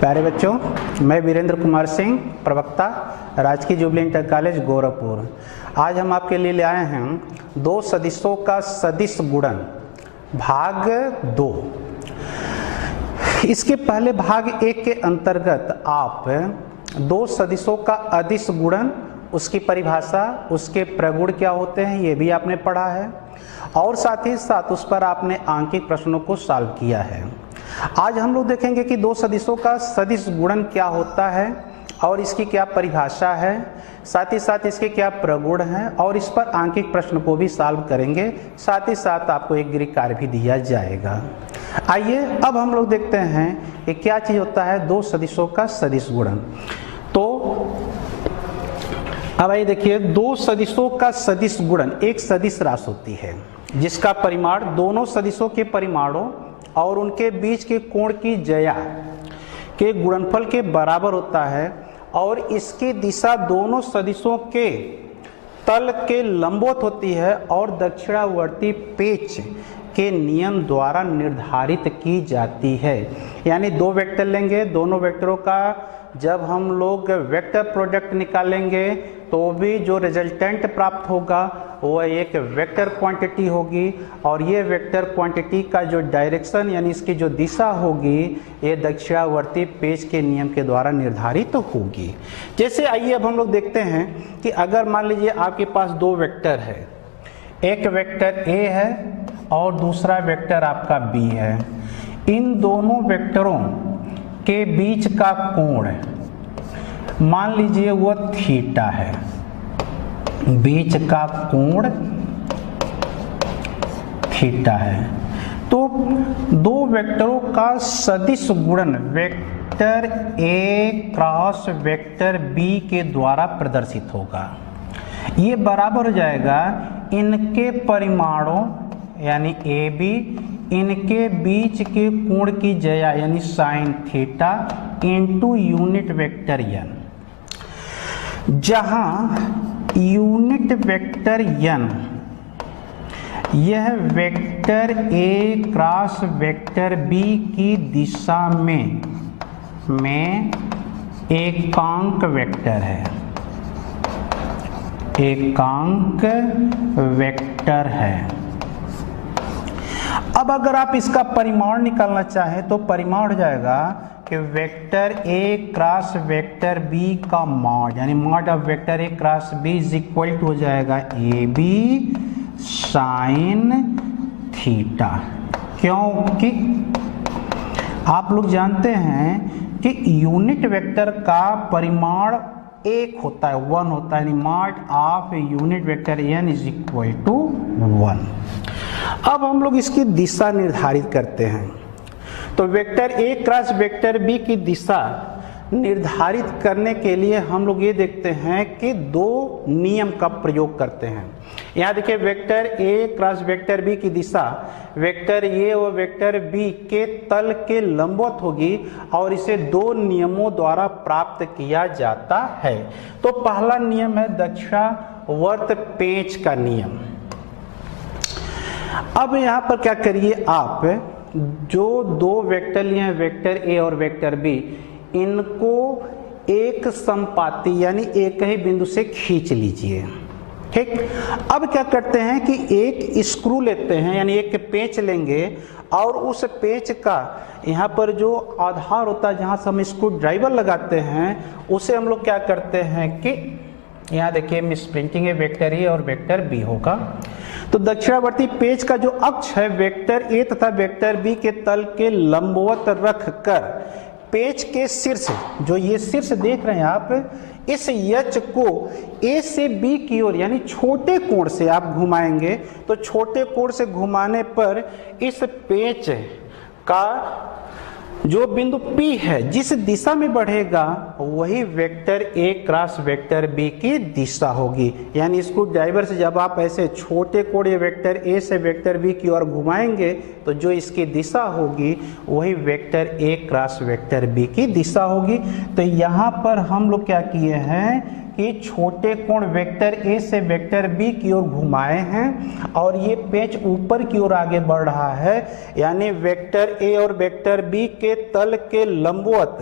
प्यारे बच्चों, मैं वीरेंद्र कुमार सिंह, प्रवक्ता, राजकीय जुबली इंटर कॉलेज गोरखपुर। आज हम आपके लिए ले आए हैं दो सदिशों का सदिश गुणन भाग 2। इसके पहले भाग 1 के अंतर्गत आप दो सदिशों का अदिश गुणन, उसकी परिभाषा, उसके प्रगुण क्या होते हैं, ये भी आपने पढ़ा है और साथ ही साथ उस पर आपने आंकिक प्रश्नों को सॉल्व किया है। आज हम लोग देखेंगे कि दो सदिशों का सदिश गुणन क्या होता है और इसकी क्या परिभाषा है, साथ ही साथ इसके क्या प्रगुण हैं और इस पर आंकिक प्रश्न को भी सॉल्व करेंगे। साथ ही साथ आपको एक गृह कार्य भी दिया जाएगा। आइए अब हम लोग देखते हैं कि क्या चीज होता है दो सदिशों का सदिश गुणन। तो अब आइए देखिए, दो सदिशों का सदिश गुणन एक सदिश राशि होती है जिसका परिमाण दोनों सदिशों के परिमाणों और उनके बीच के कोण की ज्या के गुणनफल के बराबर होता है और इसकी दिशा दोनों सदिशों के तल के लंबवत होती है और दक्षिणावर्ती पेच के नियम द्वारा निर्धारित की जाती है। यानी दो वेक्टर लेंगे, दोनों वेक्टरों का जब हम लोग वेक्टर प्रोडक्ट निकालेंगे तो भी जो रिजल्टेंट प्राप्त होगा वह एक वेक्टर क्वांटिटी होगी और ये वेक्टर क्वांटिटी का जो डायरेक्शन यानी इसकी जो दिशा होगी ये दक्षिणावर्ती पेच के नियम के द्वारा निर्धारित होगी। जैसे आइए अब हम लोग देखते हैं कि अगर मान लीजिए आपके पास दो वेक्टर है, एक वेक्टर A है और दूसरा वेक्टर आपका B है। इन दोनों वेक्टरों के बीच का कोण मान लीजिए वो थीटा है, बीच का कोण थीटा है। तो दो वेक्टरों का सदिश गुणन vector A cross vector B के द्वारा प्रदर्शित होगा। ये बराबर हो जाएगा इनके परिमाणों यानी AB, इनके बीच के कोण की ज्या यानी sign theta into unit vector n, जहां यूनिट वेक्टर n यह vector A cross vector B की दिशा में एकांक वेक्टर है, एकांक वेक्टर है। अब अगर आप इसका परिमाण निकालना चाहें तो परिमाण हो जाएगा कि vector A cross vector B का मॉड यानी mod of vector A cross B is equal to हो जाएगा AB साइन थीटा। क्योंकि आप लोग जानते हैं कि यूनिट वेक्टर का परिमाण एक होता है, 1 होता है, यानी mod of unit vector n is equal to 1। अब हम लोग इसकी दिशा निर्धारित करते हैं। तो vector A cross vector B की दिशा निर्धारित करने के लिए हम लोग ये देखते हैं कि दो नियम का प्रयोग करते हैं। यहाँ देखिए, vector A cross vector B की दिशा वेक्टर A और वेक्टर B के तल के लंबवत होगी और इसे दो नियमों द्वारा प्राप्त किया जाता है। तो पहला नियम है दक्षिणावर्त पेच का नियम। अब यहाँ पर क्या करिए, आप जो दो वेक्टर लिए हैं वेक्टर A और वेक्टर B, इनको एक समपाती यानी एक ही बिंदु से खींच लीजिए। ठीक, अब क्या करते हैं कि एक स्क्रू लेते हैं यानी एक पेंच लेंगे और उस पेंच का यहाँ पर जो आधार होता है जहाँ से हम स्क्रू ड्राइवर लगाते हैं उसे हम लोग क्या करते हैं कि यहाँ देखिए मिस प्रिंटिंग है, वेक्टर A और वेक्टर B होगा। तो दक्षिणावर्ती पेच का जो अक्ष है वेक्टर A तथा वेक्टर B के तल के लंबवत रखकर पेच के शीर्ष, जो ये शीर्ष देख रहे हैं आप, इस यच को A से B की ओर यानी छोटे कोण से आप घुमाएंगे तो छोटे कोण से घुमाने पर इस पेच का जो बिंदु P है जिस दिशा में बढ़ेगा वही vector A cross vector B की दिशा होगी। यानी इसको ड्राइवर से जब आप ऐसे छोटे कोण वेक्टर A से वेक्टर B की ओर घुमाएंगे तो जो इसकी दिशा होगी वही vector A cross vector B की दिशा होगी। तो यहाँ पर हम लोग क्या किए हैं कि छोटे कोण वेक्टर A से वेक्टर B की ओर घुमाए हैं और ये पेच ऊपर की ओर आगे बढ़ रहा है, यानी वेक्टर A और वेक्टर B के तल के लंबवत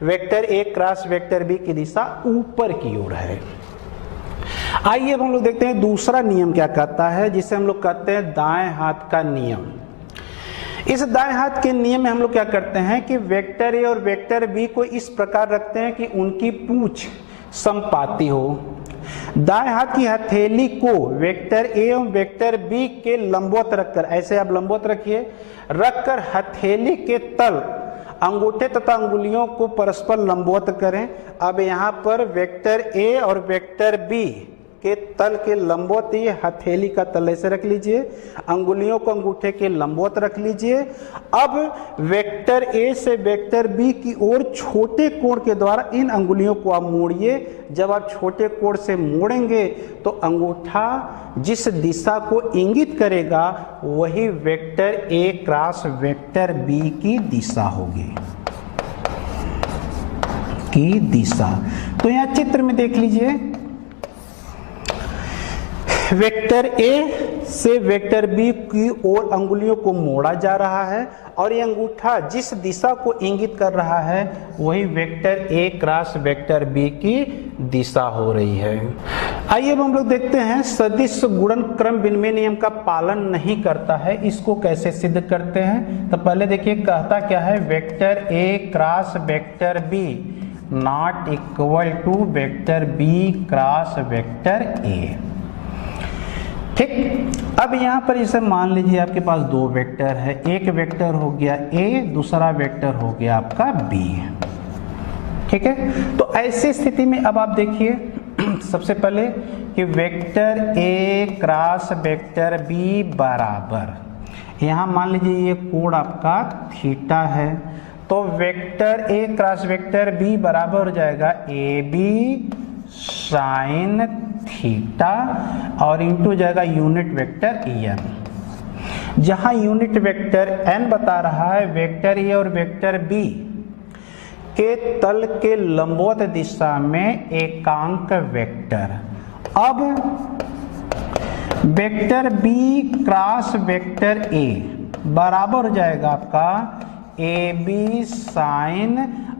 vector A cross vector B की दिशा ऊपर की ओर है। आइए अब हम लोग देखते हैं दूसरा नियम क्या कहता है, जिसे हम लोग कहते हैं दाएं हाथ का नियम। इस दाएं हाथ के नियम में हम लोग क्या करते हैं कि वेक्टर ए और वेक्टर बी को इस प्रकार रखते हैं कि उनकी पूंछ समपाती हो। दाएं हाथ की हथेली को वेक्टर ए एवं वेक्टर बी के लंबवत रखकर, ऐसे आप लंबवत रखिए, रखकर हथेली के तल अंगूठे तथा अंगुलियों को परस्पर लंबवत करें। अब यहाँ पर वेक्टर ए और वेक्टर बी के तल के लंबवत, ये हथेली का तल ऐसे रख लीजिए, अंगुलियों को अंगूठे के लंबवत रख लीजिए। अब वेक्टर ए से वेक्टर बी की ओर छोटे कोण के द्वारा इन अंगुलियों को आप मोड़िए। जब आप छोटे कोण से मोड़ेंगे तो अंगूठा जिस दिशा को इंगित करेगा वही vector A cross vector B की दिशा होगी, की दिशा। तो यहाँ चित्र में देख लीजिए, वेक्टर ए से वेक्टर बी की ओर अंगुलियों को मोड़ा जा रहा है और ये अंगूठा जिस दिशा को इंगित कर रहा है वही vector A cross vector B की दिशा हो रही है। आइए अब हम लोग देखते हैं सदिश गुणन क्रम विनिमय नियम का पालन नहीं करता है, इसको कैसे सिद्ध करते हैं। तो पहले देखिए कहता क्या है, vector A cross vector B not equal to vector B cross vector A. ठीक, अब यहाँ पर इसे मान लीजिए आपके पास दो वेक्टर है, एक वेक्टर हो गया ए, दूसरा वेक्टर हो गया आपका बी। ठीक है, तो ऐसी स्थिति में अब आप देखिए सबसे पहले कि vector A cross vector B बराबर, यहाँ मान लीजिए ये कोण आपका थीटा है, तो vector A cross vector B बराबर हो जाएगा ए बी साइन थीटा और इंटू जाएगा यूनिट वेक्टर एन, जहां यूनिट वेक्टर एन बता रहा है वेक्टर ए और वेक्टर बी के तल के लंबवत दिशा में एकांक वेक्टर। अब vector B cross vector A बराबर हो जाएगा आपका ए बी साइन,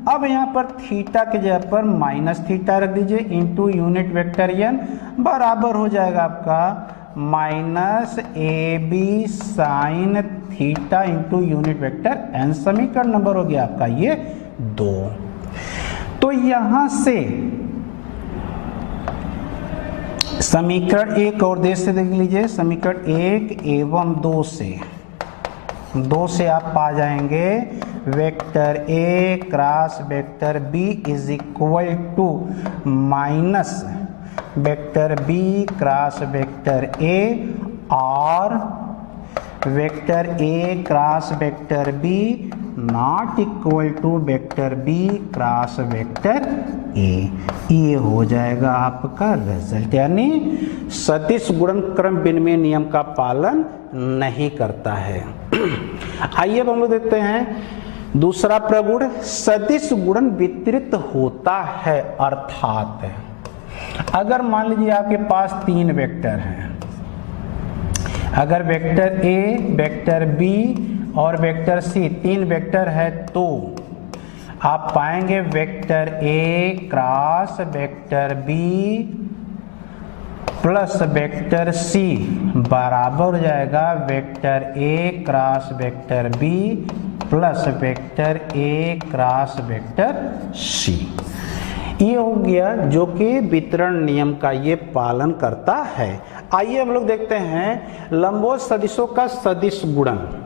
अब यहाँ पर थीटा के जगह पर माइनस थीटा रख दीजिए, इंटू यूनिट वेक्टर एन बराबर हो जाएगा आपका minus A B sine theta into unit vector N. समीकरण नंबर हो गया आपका ये 2। तो यहां से समीकरण 1 और देश से देख लीजिए, समीकरण 1 एवं 2 से आप पा जाएंगे vector A cross vector B is equal to minus vector B cross vector A और vector A cross vector B not equal to vector B cross vector A. ये हो जाएगा आपका रिजल्ट, यानी सदिश गुणन क्रम विनिमय नियम का पालन नहीं करता है। आइए अब हम लोग देखते हैं दूसरा प्रगुण, सदिश गुणन वितरित होता है। अर्थात अगर मान लीजिए आपके पास 3 वेक्टर हैं, अगर वेक्टर ए, वेक्टर बी और वेक्टर सी 3 वेक्टर है, तो आप पाएंगे vector A cross vector B plus vector C बराबर हो जाएगा vector A cross vector B plus vector A cross vector C. ये हो गया जो कि वितरण नियम का ये पालन करता है। आइए हम लोग देखते हैं लंबवत सदिशों का सदिश गुणन,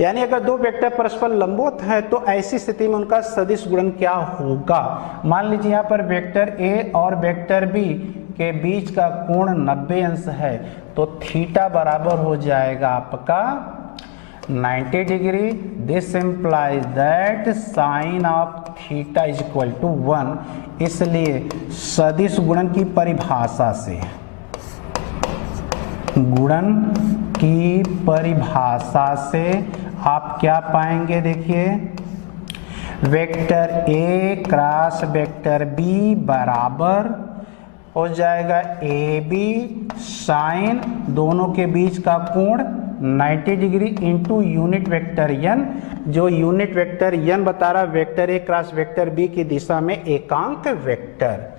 यानी अगर 2 वेक्टर परस्पर लंबवत है तो ऐसी स्थिति में उनका सदिश गुणन क्या होगा। मान लीजिए यहाँ पर वेक्टर ए और वेक्टर बी के बीच का कोण 90 अंश है, तो थीटा बराबर हो जाएगा आपका 90 degree. This implies that sine of theta is equal to 1। इसलिए सदिश गुणन की परिभाषा से, गुणन की परिभाषा से आप क्या पाएंगे, देखिए vector A cross vector B बराबर हो जाएगा ए बी साइन, दोनों के बीच का कोण 90 degree into unit vector n, जो यूनिट वेक्टर n बता रहा vector A cross vector B की दिशा में एकांक वेक्टर।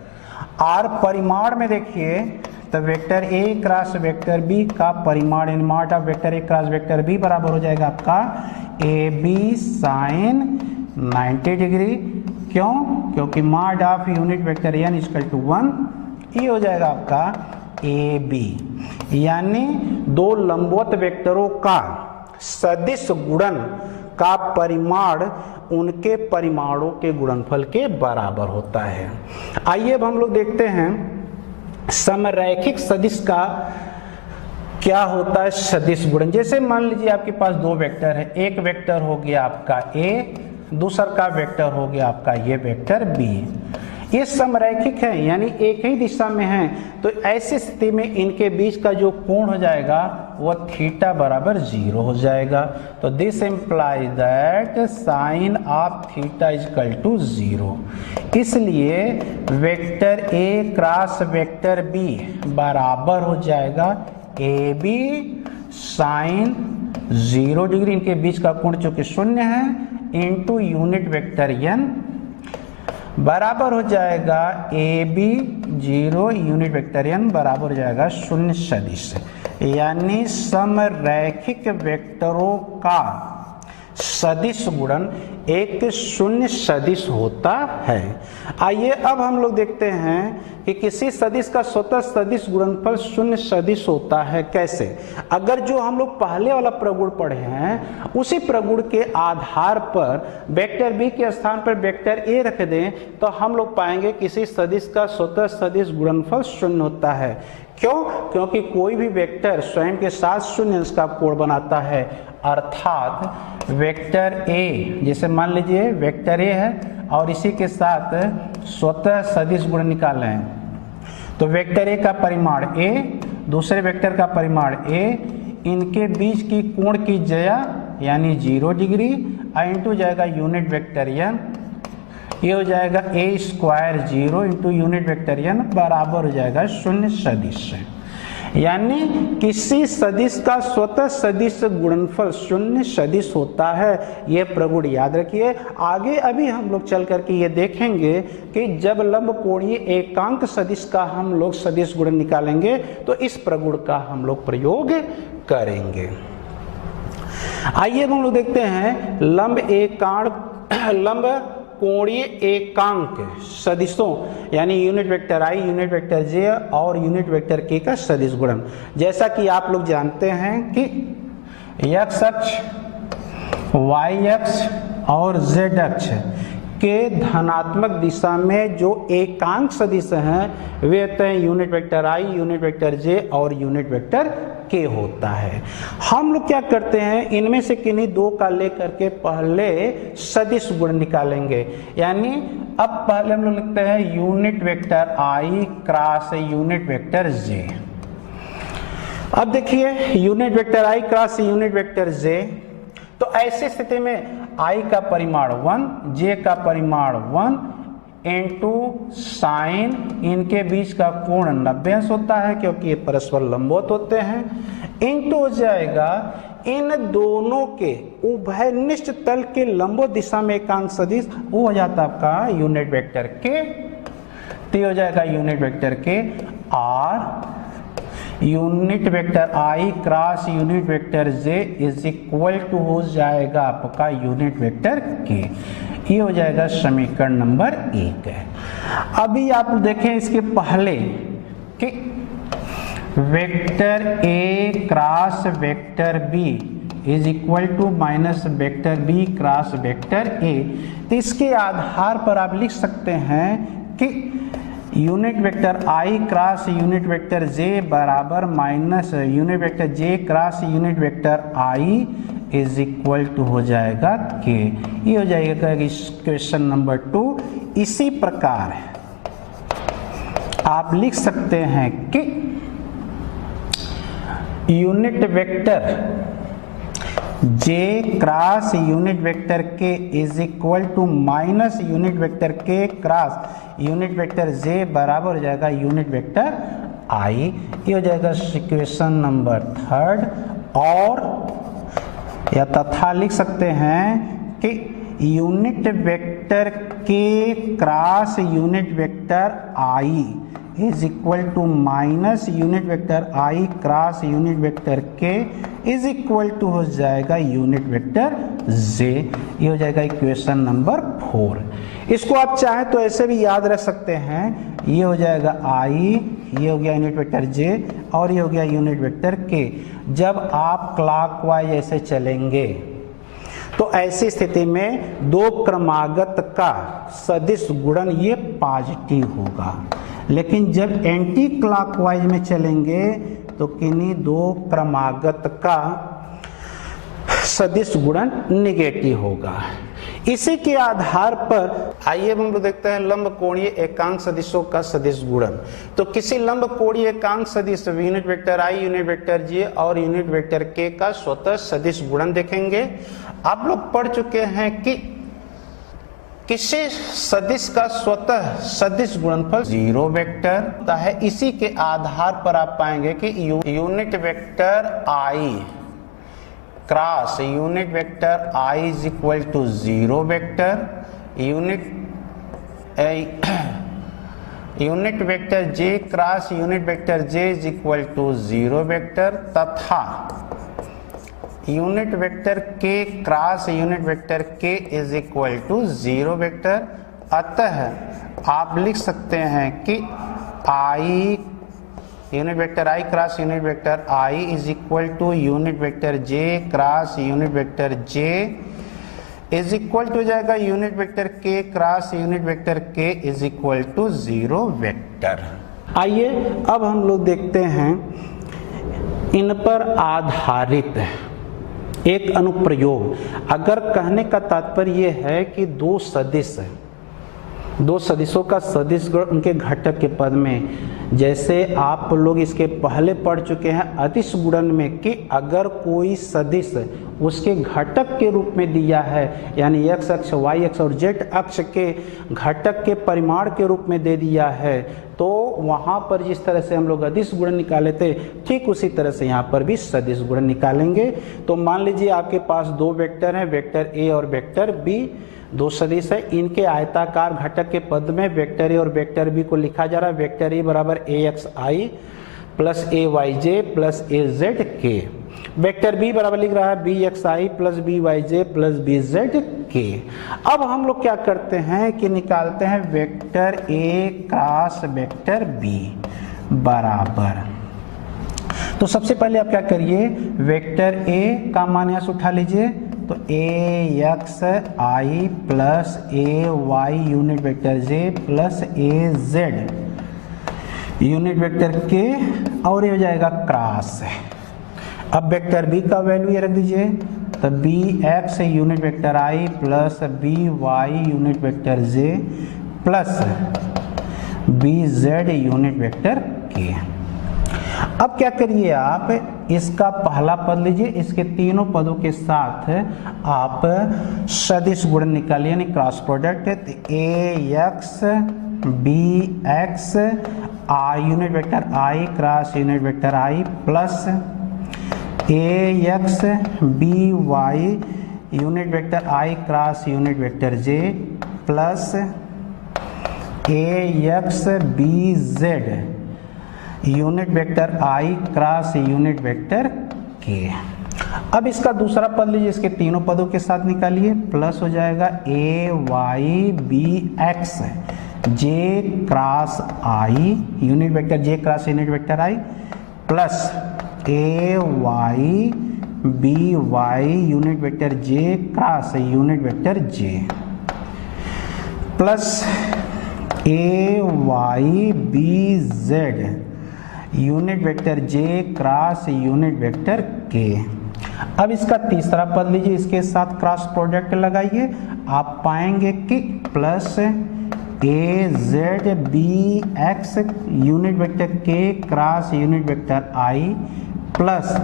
और परिमाण में देखिए तो vector A cross vector B का परिमाण in mod of vector A cross vector B बराबर हो जाएगा आपका ए बी साइन 90 डिग्री। क्यों? क्योंकि mod of unit vector N equal to 1, ये हो जाएगा आपका ए बी। यानी दो लंबवत वेक्टरों का सदिश गुणन का परिमाण उनके परिमाणों के गुणनफल के बराबर होता है। आइए अब हम लोग देखते हैं समरैखिक सदिश का क्या होता है सदिश गुणन। जैसे मान लीजिए आपके पास दो वेक्टर है, एक वेक्टर हो गया आपका ए, दूसरा का वेक्टर हो गया आपका ये वेक्टर बी। ये समरैखिक है यानी एक ही दिशा में है, तो ऐसी स्थिति में इनके बीच का जो कोण हो जाएगा वह थीटा बराबर 0 हो जाएगा। तो this implies that sine of theta is equal to 0। इसलिए vector A cross vector B बराबर हो जाएगा ए बी साइन 0 डिग्री, इनके बीच का कोण चूंकि 0 है, इंटू यूनिट वेक्टर एन बराबर हो जाएगा A B 0 unit vector N बराबर हो जाएगा 0 सदिश। यानी समरैखिक वेक्टरों का सदिश गुणन एक 0 सदिश होता है। आइए अब हम लोग देखते हैं कि किसी सदिश का स्वतः सदिश गुणनफल 0 सदिश होता है कैसे। अगर जो हम लोग पहले वाला प्रगुण पढ़े हैं उसी प्रगुण के आधार पर वेक्टर बी के स्थान पर वेक्टर ए रख दें तो हम लोग पाएंगे किसी सदिश का स्वतः सदिश गुणनफल 0 होता है। क्यों? क्योंकि कोई भी वेक्टर स्वयं के साथ 0 का कोण बनाता है। अर्थात वेक्टर ए, जैसे मान लीजिए वेक्टर ए है और इसी के साथ स्वतः सदिश गुण निकालें तो वेक्टर ए का परिमाण ए, दूसरे वेक्टर का परिमाण ए, इनके बीच की कोण की जया यानी 0 डिग्री इंटू जाएगा यूनिट वेक्टर एन, ये हो जाएगा A square 0 into unit vector N बराबर हो जाएगा 0 सदिश। यानी किसी सदिश का स्वतः सदिश गुणनफल 0 सदिश होता है। यह प्रगुण याद रखिए। आगे अभी हम लोग चल करके ये देखेंगे कि जब लंब कोणीय एकांक सदिश का हम लोग सदिश गुणन निकालेंगे तो इस प्रगुण का हम लोग प्रयोग करेंगे। आइए हम लोग देखते हैं लंब कोणीय एकांक सदिशों यानी यूनिट वेक्टर आई, यूनिट वेक्टर जे और यूनिट वेक्टर के का सदिश गुणन। जैसा कि आप लोग जानते हैं कि x अक्ष, y अक्ष और z अक्ष के धनात्मक दिशा में जो एकांक सदिश हैं वे होते हैं यूनिट वेक्टर आई, यूनिट वेक्टर जे और यूनिट वेक्टर के होता है। हम लोग क्या करते हैं इनमें से किन्हीं दो का लेकर के पहले सदिश गुण निकालेंगे। यानी अब पहले हम लोग लिखते हैं unit vector I cross unit vector जे। अब देखिए unit vector I cross unit vector जे, तो ऐसी स्थिति में आई का परिमाण 1, जे का परिमाण 1 इंटू साइन, इनके बीच का कोण 90 अंश होता है क्योंकि ये परस्पर लंबवत होते हैं, इंटू हो जाएगा इन दोनों के उभयनिष्ठ तल के लंबवत दिशा में एकांक सदिश, वो हो जाता है आपका यूनिट वेक्टर के, तो हो जाएगा यूनिट वेक्टर के और unit vector I cross unit vector J is equal to हो जाएगा आपका यूनिट वेक्टर के। ये हो जाएगा समीकरण नंबर 1 है। अभी आप देखें इसके पहले कि vector A cross vector B is equal to minus vector B cross vector A, तो इसके आधार पर आप लिख सकते हैं कि unit vector I cross unit vector J बराबर minus unit vector J cross unit vector I is equal to हो जाएगा के। ये हो जाएगा क्वेश्चन नंबर 2। इसी प्रकार आप लिख सकते हैं कि unit vector J cross unit vector K is equal to minus unit vector के क्रॉस यूनिट वेक्टर जे बराबर हो जाएगा यूनिट वेक्टर आई। ये हो जाएगा इक्वेशन नंबर 3 और या तथा लिख सकते हैं कि यूनिट वेक्टर के cross unit vector I is equal to minus unit vector I cross unit vector K is equal to हो जाएगा यूनिट वेक्टर जे। ये हो जाएगा इक्वेशन नंबर 4। इसको आप चाहे तो ऐसे भी याद रख सकते हैं, ये हो जाएगा आई, ये हो गया यूनिट वेक्टर जे और ये हो गया यूनिट वेक्टर के। जब आप क्लॉकवाइज ऐसे चलेंगे तो ऐसी स्थिति में दो क्रमागत का सदिश गुणन ये पॉजिटिव होगा, लेकिन जब एंटी क्लॉकवाइज में चलेंगे तो किन्हीं दो क्रमागत का सदिश गुणन नेगेटिव होगा। इसी के आधार पर आइए हम लोग देखते हैं लंब कोणीय एकांक सदिशों का सदिश गुणन। तो किसी लंब कोणीय एकांक सदिश यूनिट वेक्टर आई, यूनिट वेक्टर जे और यूनिट वेक्टर के का स्वतः सदिश गुणन देखेंगे। आप लोग पढ़ चुके हैं कि किसी सदिश का स्वतः सदिश गुणनफल 0 वेक्टर होता है। इसी के आधार पर आप पाएंगे कि unit vector I cross unit vector I is equal to 0 vector, unit vector J cross unit vector J is equal to 0 vector तथा यूनिट वेक्टर के cross unit vector K is equal to 0 vector. अतः आप लिख सकते हैं कि I unit vector I cross unit vector I is equal to unit vector J cross unit vector J is equal to जाएगा unit vector के cross unit vector K is equal to 0 vector. आइए अब हम लोग देखते हैं इन पर आधारित एक अनुप्रयोग। अगर कहने का तात्पर्य यह है कि दो सदिशों का सदिश गुण उनके घटक के पद में, जैसे आप लोग इसके पहले पढ़ चुके हैं अदिश गुणन में कि अगर कोई सदिश उसके घटक के रूप में दिया है, यानी x अक्ष y अक्ष और z अक्ष के घटक के परिमाण के रूप में दे दिया है, तो वहाँ पर जिस तरह से हम लोग अदिश गुणन निकाले थे ठीक उसी तरह से यहाँ पर भी सदिश गुणन निकालेंगे। तो मान लीजिए आपके पास दो वेक्टर हैं, वेक्टर ए और वेक्टर बी, दो सदिश है। इनके आयताकार घटक के पद में वेक्टर ए और वेक्टर बी को लिखा जा रहा है। वेक्टर ए बराबर ए x I plus a Y J plus a Z के। वेक्टर बी बराबर लिख रहा है बी एक्स आई प्लस बी वाई जे प्लस बी जेड के। अब हम लोग क्या करते हैं कि निकालते हैं vector A cross vector B बराबर। तो सबसे पहले आप क्या करिए, वेक्टर ए का मान यहाँ से उठा लीजिए, तो ए x I plus a Y unit vector J plus a Z unit vector K, और ये हो जाएगा क्रॉस। अब वेक्टर बी का वैल्यू ये रख दीजिए, तो बी एक्स यूनिट वेक्टर आई plus B Y unit vector जे plus B Z unit vector के। अब क्या करिए, आप इसका पहला पद लीजिए, इसके तीनों पदों के साथ आप सदिश गुणन निकालिए, यानी cross product. A X B X I unit vector I cross unit vector I plus A X B Y unit vector I cross unit vector J plus A X B Z unit vector I cross unit vector के। अब इसका दूसरा पद लीजिए, इसके तीनों पदों के साथ निकालिए, प्लस हो जाएगा a y b x j cross i unit vector J cross unit vector I plus a y b Y unit vector J cross unit vector J plus a y b Z unit vector J cross unit vector के। अब इसका तीसरा पद लीजिए, इसके साथ cross product लगाइए, आप पाएंगे कि plus a z b x unit vector के cross unit vector I plus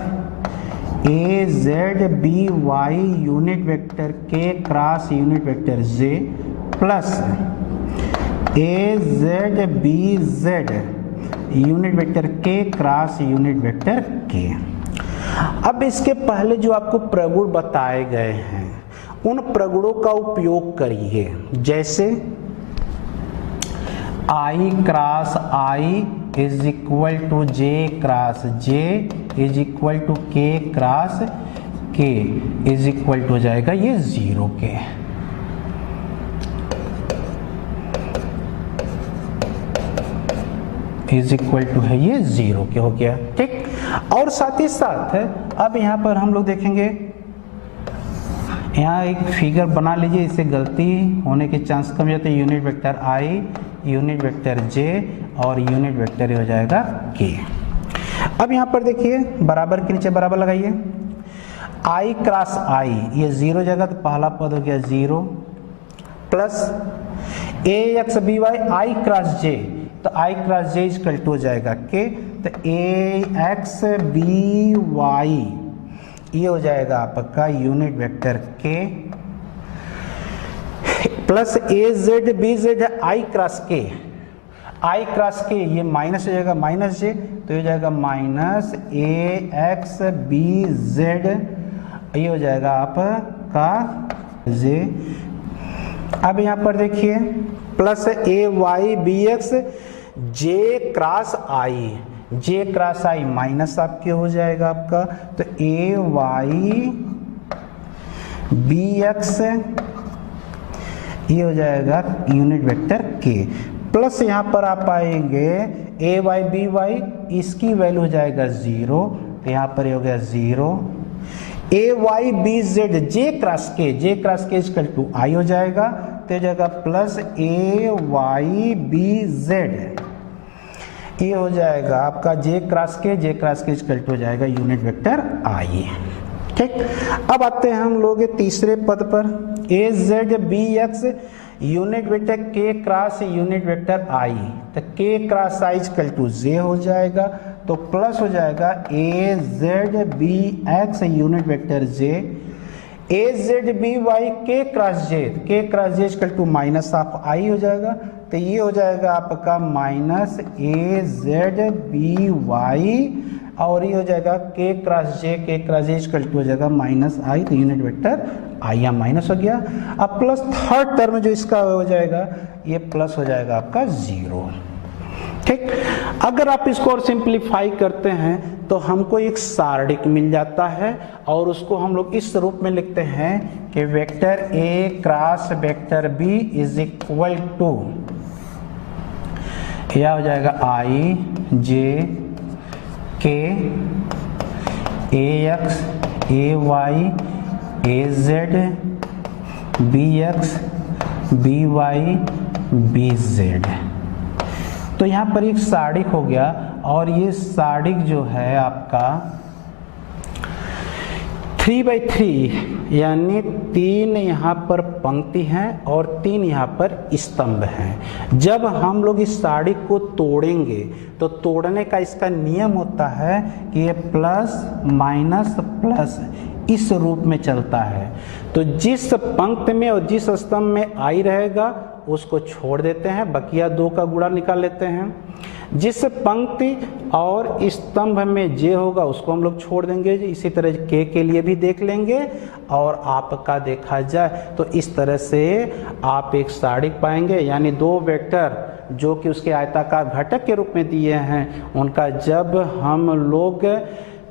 a z b Y unit vector के cross unit vector J plus a z b Z unit vector के cross unit vector के। अब इसके पहले जो आपको प्रगुण बताए गए हैं उन प्रगुणों का उपयोग करिए, जैसे I cross I is equal to J cross J is equal to K cross K is equal to हो जाएगा ये 0 के। इज इक्वल टू है ये 0 के हो गया, ठीक। और साथ ही साथ अब यहाँ पर हम लोग देखेंगे, यहाँ एक फिगर बना लीजिए, इससे गलती होने के चांस कम जाते हैं। Unit vector I, unit vector J और यूनिट वेक्टर हो जाएगा K। अब यहाँ पर देखिए बराबर के नीचे बराबर लगाइए, I क्रॉस I ये 0 जगह तो पहला पद हो गया 0 plus AX BY I cross J, तो I cross J equal to हो जाएगा K, तो AX BY ये हो जाएगा आपका unit vector K plus AZ BZ I cross K, I cross K ये माइनस हो जाएगा माइनस J, तो ये हो जाएगा माइनस AX BZ ये हो जाएगा आपका J। अब यहाँ पर देखिए plus AY BX J cross I, J cross I minus आपके हो जाएगा आपका, तो AY BX ये हो जाएगा यूनिट वेक्टर K प्लस यहाँ पर आप पाएंगे AY BY इसकी वैल्यू हो जाएगा 0, तो यहाँ पर ये हो गया 0। AY BZ J cross K equal to I हो जाएगा, तो हो जाएगा प्लस AY BZ ये हो जाएगा आपका J cross K equal to हो जाएगा यूनिट वेक्टर I, ठीक। अब आते हैं हम लोग तीसरे पद पर, AZ BX unit vector K cross unit vector I, तो K cross I equal to J हो जाएगा, तो प्लस हो जाएगा AZ BX unit vector J, AZ BY K cross J equal to minus of I हो जाएगा, तो ये हो जाएगा आपका माइनस AZ BY और ये हो जाएगा K cross J equal to हो जाएगा माइनस I, तो यूनिट वेक्टर I यहाँ माइनस हो गया। अब प्लस थर्ड टर्म जो इसका हो जाएगा ये प्लस हो जाएगा आपका 0, ठीक। अगर आप इसको और सिंप्लीफाई करते हैं तो हमको एक सारणिक मिल जाता है और उसको हम लोग इस रूप में लिखते हैं कि vector A cross vector B is equal to यह हो जाएगा I J K AX AY AZ BX BY BZ। तो यहाँ पर एक सारणिक हो गया और ये सारणिक जो है आपका 3/3 यानी 3 यहाँ पर पंक्ति हैं और 3 यहाँ पर स्तंभ हैं। जब हम लोग इस सारणिक को तोड़ेंगे तो तोड़ने का इसका नियम होता है कि ये प्लस माइनस प्लस इस रूप में चलता है, तो जिस पंक्ति में और जिस स्तंभ में आई रहेगा उसको छोड़ देते हैं, बकिया 2 का गुणा निकाल लेते हैं। जिस पंक्ति और स्तंभ में जे होगा उसको हम लोग छोड़ देंगे। इसी तरह के लिए भी देख लेंगे और आपका देखा जाए तो इस तरह से आप एक सारणिक पाएंगे, यानी 2 वेक्टर जो कि उसके आयताकार घटक के रूप में दिए हैं उनका जब हम लोग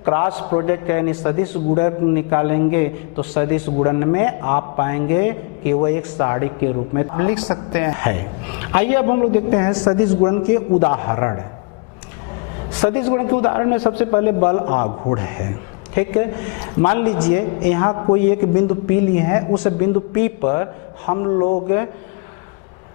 क्रॉस प्रोडक्ट यानी सदिश गुणन निकालेंगे तो सदिश गुणन में आप पाएंगे कि वो एक सारणिक के रूप में लिख सकते हैं। आइए अब हम लोग देखते हैं सदिश गुणन के उदाहरण। सदिश गुणन के उदाहरण में सबसे पहले बल आघूर्ण है, ठीक है। मान लीजिए यहाँ कोई एक बिंदु P लिए है, उस बिंदु P पर हम लोग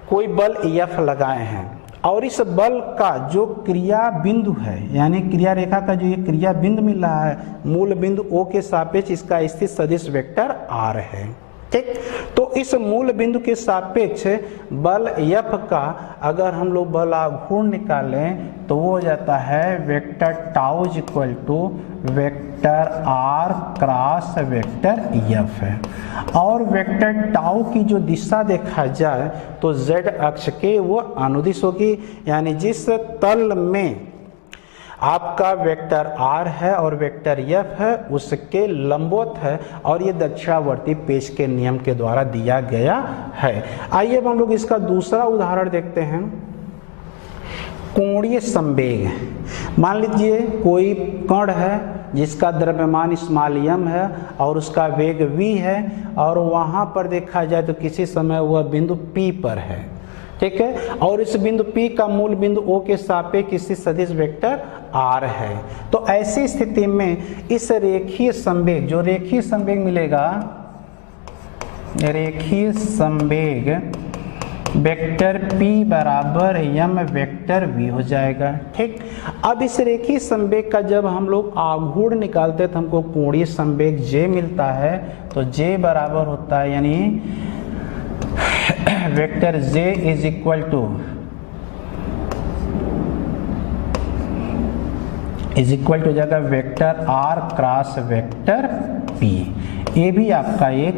कोई बल F लगाए हैं और इस बल का जो क्रिया बिंदु है यानी क्रिया रेखा का जो ये क्रिया बिंदु मिल रहा है मूल बिंदु O के सापेक्ष इसका स्थित सदिश वेक्टर R है, ठीक। तो इस मूल बिंदु के सापेक्ष बल F का अगर हम लोग बल आघूर्ण निकालें तो वो हो जाता है vector tau equal to vector R cross vector F है। और वेक्टर टाउ की जो दिशा देखा जाए तो Z अक्ष के वो अनुदिश होगी, यानी जिस तल में आपका वेक्टर r है और वेक्टर f है, उसके लंबवत है और ये दक्षिणावर्ती पेच के नियम के द्वारा दिया गया है। आइए अब हम लोग इसका दूसरा उदाहरण देखते हैं। कोणीय संवेग। मान लीजिए कोई कण है जिसका द्रव्यमान स्मॉल m है और उसका वेग v है और वहां पर देखा जाए तो किसी समय वह बिंदु P पर है, ठीक है, और इस बिंदु P का मूल बिंदु O के सापेक्ष किसी सदिश वेक्टर R है। तो ऐसी स्थिति में इस रेखीय संवेग, जो रेखीय संवेग मिलेगा, रेखीय संवेग वेक्टर P बराबर m वेक्टर v हो जाएगा, ठीक। अब इस रेखीय संवेग का जब हम लोग आघूर्ण निकालते हैं तो हमको कोणीय संवेग J मिलता है। तो J बराबर होता है, यानी vector J is equal to हो जाएगा vector R cross vector P। ये भी आपका एक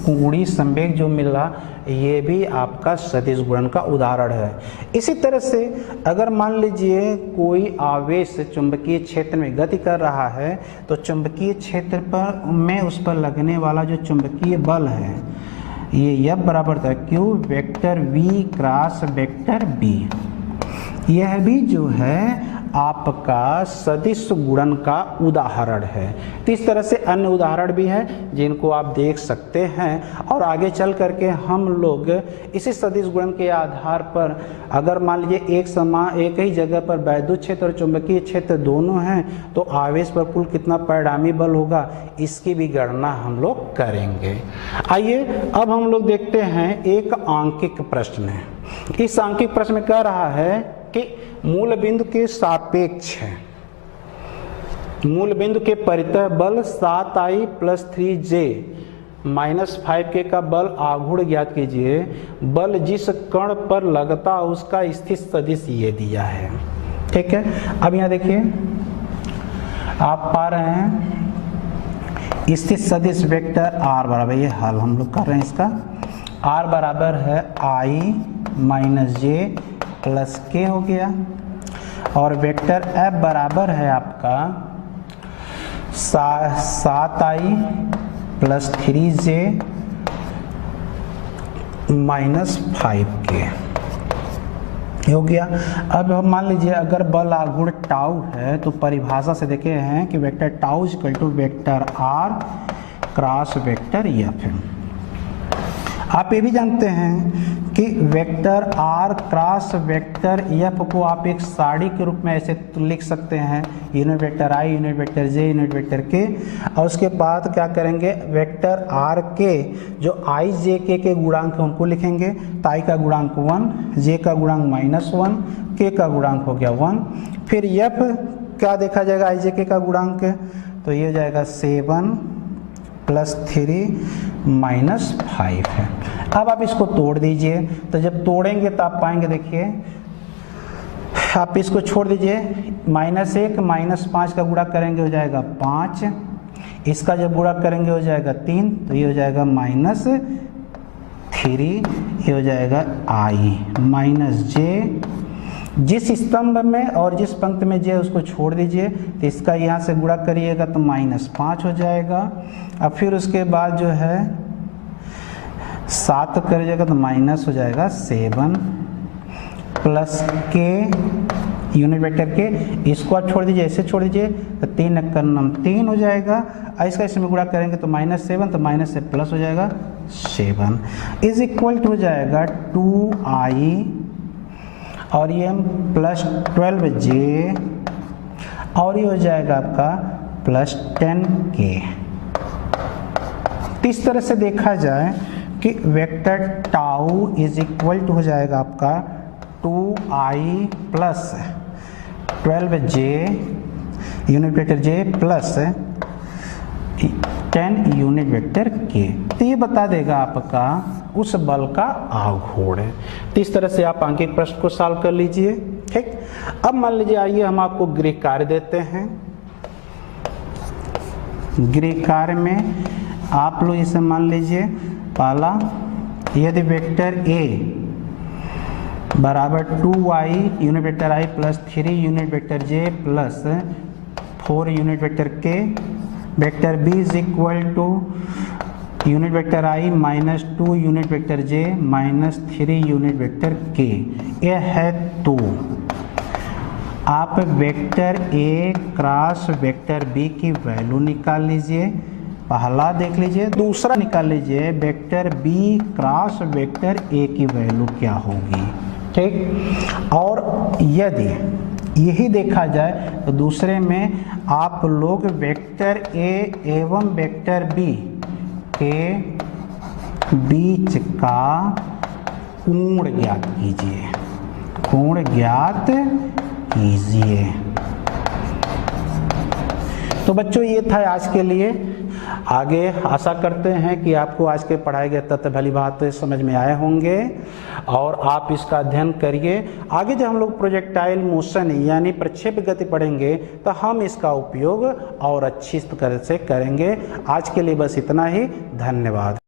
कोणीय संवेग जो मिला, ये भी आपका सदिश गुणन का उदाहरण है। इसी तरह से अगर मान लीजिए कोई आवेश चुंबकीय क्षेत्र में गति कर रहा है तो चुंबकीय क्षेत्र पर में उस पर लगने वाला जो चुंबकीय बल है, ये F बराबर था Q vector V cross vector B। यह भी जो है आपका सदिश गुणन का उदाहरण है। तो इस तरह से अन्य उदाहरण भी हैं जिनको आप देख सकते हैं और आगे चल करके हम लोग इसी सदिश गुणन के आधार पर अगर मान लीजिए एक ही जगह पर वैद्युत क्षेत्र और चुंबकीय क्षेत्र दोनों हैं तो आवेश पर कुल कितना परिणामी बल होगा, इसकी भी गणना हम लोग करेंगे। आइए अब हम लोग देखते हैं एक आंकिक प्रश्न है। इस आंकिक प्रश्न में कह रहा है कि मूल बिंदु के सापेक्ष है, मूल बिंदु के परितः बल 7I + 3J - 5K का बल आघूर्ण ज्ञात कीजिए। बल जिस कण पर लगता उसका स्थित सदिश ये दिया है, ठीक है। अब यहाँ देखिए आप पा रहे हैं स्थित सदिश वेक्टर R बराबर, ये हल हम लोग कर रहे हैं इसका, R बराबर है I - J + K हो गया और वेक्टर F बराबर है आपका 7I + 3J - 5K हो गया। अब हम मान लीजिए अगर बल आघूर्ण टाउ है तो परिभाषा से देखे हैं कि vector tau equal to vector R cross vector F है। आप ये भी जानते हैं कि vector R cross vector F को आप एक सारणी के रूप में ऐसे लिख सकते हैं, unit vector I, unit vector J, unit vector K, और उसके बाद क्या करेंगे, वेक्टर R के जो I J K के गुणांक हैं उनको लिखेंगे। तो I का गुणांक 1, J का गुणांक -1, K का गुणांक हो गया 1। फिर F क्या देखा जाएगा, I J K का गुणांक, तो ये हो जाएगा 7 + 3 - 5 है। अब आप इसको तोड़ दीजिए, तो जब तोड़ेंगे तो आप पाएंगे, देखिए आप इसको छोड़ दीजिए, -1 - 5 का गुणा करेंगे हो जाएगा 5, इसका जब गुणा करेंगे हो जाएगा 3, तो ये हो जाएगा -3, ये हो जाएगा I - J। जिस स्तंभ में और जिस पंक्ति में J उसको छोड़ दीजिए, तो इसका यहाँ से गुणा करिएगा तो -5 हो जाएगा। अब फिर उसके बाद जो है 7 करिएगा तो माइनस हो जाएगा 7 + K यूनिट वेक्टर के, इसको आप छोड़ दीजिए, ऐसे छोड़ दीजिए तो 3 × 9 3 हो जाएगा। इसका इसमें गुणा करेंगे तो -7, तो माइनस से प्लस हो जाएगा 7 इज इक्वल टू हो जाएगा 2I और ये +12J और ये हो जाएगा आपका +10K। इस तरह से देखा जाए कि vector tau is equal to हो जाएगा आपका 2I + 12J unit vector J plus 10 unit vector K। तो ये बता देगा आपका उस बल का आघूर्ण। तो इस तरह से आप आंकिक प्रश्न को सॉल्व कर लीजिए, ठीक। अब मान लीजिए, आइए हम आपको गृह कार्य देते हैं। गृह कार्य में आप लोग इसे मान लीजिए, पहला यदि वेक्टर A बराबर 2y unit vector i plus 3 unit vector j plus 4 unit vector k, vector b is equal to unit vector i minus 2 unit vector j minus 3 unit vector k। यह है तो आप vector a cross vector b की value निकाल लीजिए, पहला देख लीजिए। दूसरा निकाल लीजिए vector b cross vector a की वैल्यू क्या होगी, ठीक। और यदि यही देखा जाए तो दूसरे में आप लोग वेक्टर a एवं वेक्टर b के बीच का कोण ज्ञात कीजिए, कोण ज्ञात कीजिए। तो बच्चों ये था आज के लिए। आगे आशा करते हैं कि आपको आज के पढ़ाए गए तथ्य भली बात समझ में आए होंगे और आप इसका अध्ययन करिए। आगे जब हम लोग प्रोजेक्टाइल मोशन यानी प्रक्षेप गति पढ़ेंगे तो हम इसका उपयोग और अच्छी तरह से करेंगे। आज के लिए बस इतना ही, धन्यवाद।